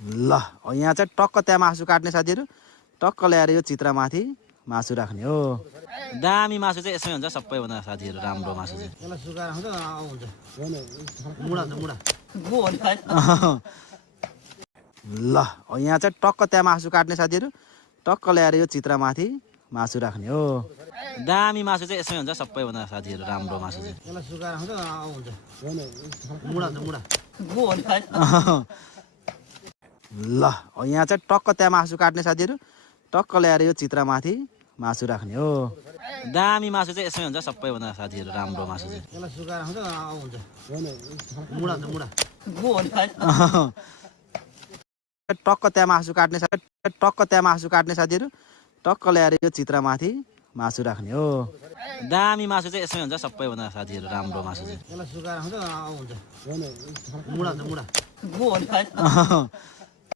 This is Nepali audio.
ल यहाँ चाहिँ टक्क त्यहाँ मासु काट्ने साथीहरू टक्क ल्याएर यो चित्रमाथि मासु राख्ने हो। दामी मासु चाहिँ यसमै हुन्छ सबैभन्दा साथीहरू राम्रो मासु चाहिँ। ल यहाँ चाहिँ टक्क त्यहाँ मासु काट्ने साथीहरू टक्क ल्याएर यो चित्रमाथि मासु राख्ने हो। दामी मासु चाहिँ यसमै हुन्छ सबैभन्दा साथीहरू राम्रो मासु चाहिँ। ल यहाँ चाहिँ टक्क त्यहाँ मासु काट्ने साथीहरू टक्क ल्याएर यो चित्रमाथि मासु राख्ने हो। दामी मासु चाहिँ यसमै हुन्छ सबैभन्दा साथीहरू राम्रो मासु चाहिँ। टक्क त्यहाँ मासु काट्ने साथीहरू टक्क ल्याएर यो चित्रमाथि मासु राख्ने हो। दामी मासु चाहिँ यसमै हुन्छ सबैभन्दा साथीहरू राम्रो मासु चाहिँ।